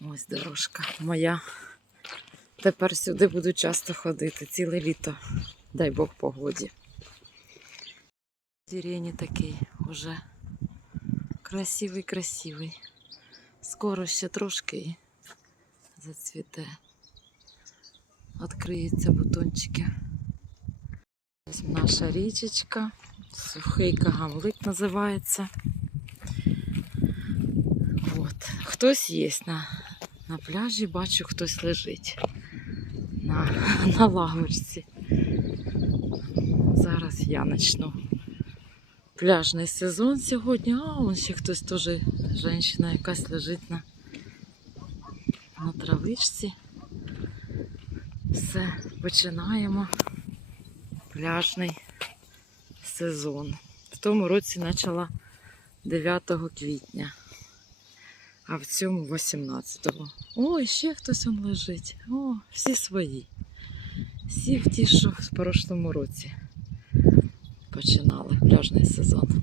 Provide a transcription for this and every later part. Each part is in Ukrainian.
Ось дорожка моя. Тепер сюди буду часто ходити, ціле літо. Дай Бог погоді. Зірені такий уже красивий, красивий. Скоро ще трошки і зацвіте. Відкриються бутончики. Ось наша річечка. Сухий кагамлик називається. От. Хтось є на, на пляжі, бачу, хтось лежить на, на лавочці. Зараз я почну. Пляжний сезон сьогодні, а он ще хтось теж, жінка якась лежить на, на травичці. Все, починаємо пляжний сезон. В тому році почала 9 квітня, а в цьому 18-го. Ой, ще хтось он лежить. О, всі свої. Всі в ті, що в прошлому році починали пляжний сезон.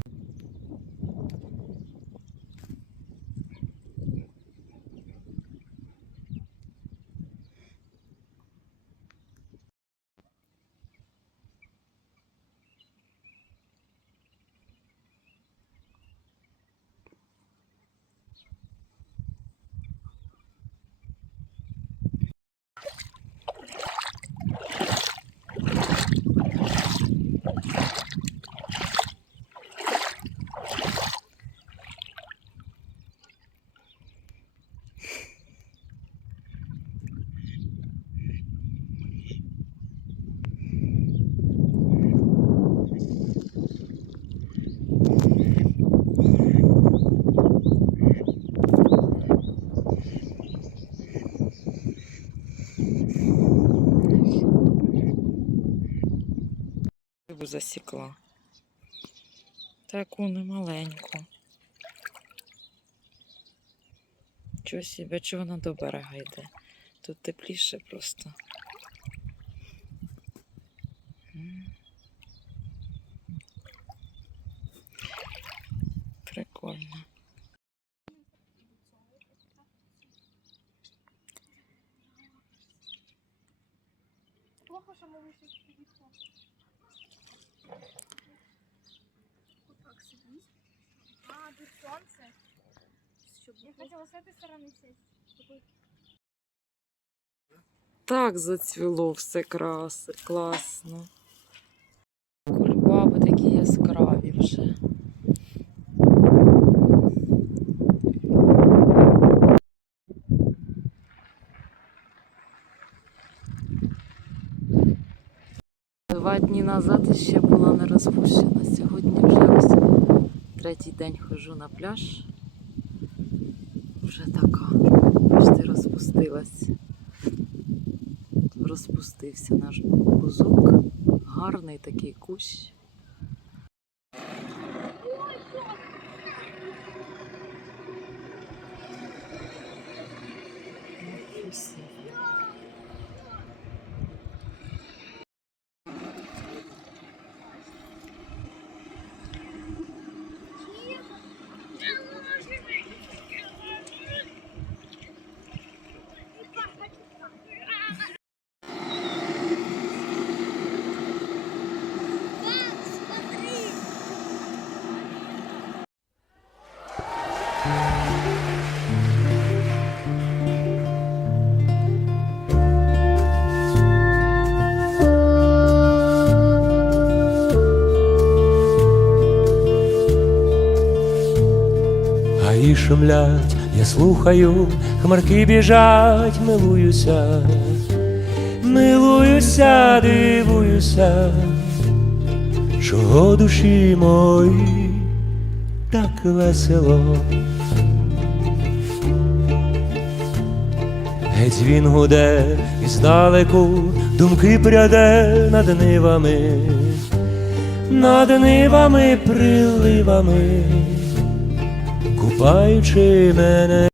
Рибу засікла. Таку немаленьку. Чого себе, чого вона до берега йде? Тут тепліше просто. Прикольно. Плохо, що ми. Отак сидіть. А, тут сонце. Щоб Я хотіла з цієї сторони сісти. Так зацвіло все крас, класно. Два дні назад ще була не розпущена. Сьогодні вже ось третій день ходжу на пляж. Вже така, бачите, розпустилась розпустився наш бузок. Гарний такий кущ. Гаї шумлять, я слухаю, хмарки біжать, милуюся, милуюся, дивуюся, чого душі мої так весело. Геть він гуде і здалеку думки пряде над нивами, над нивами, приливами купаючи мене.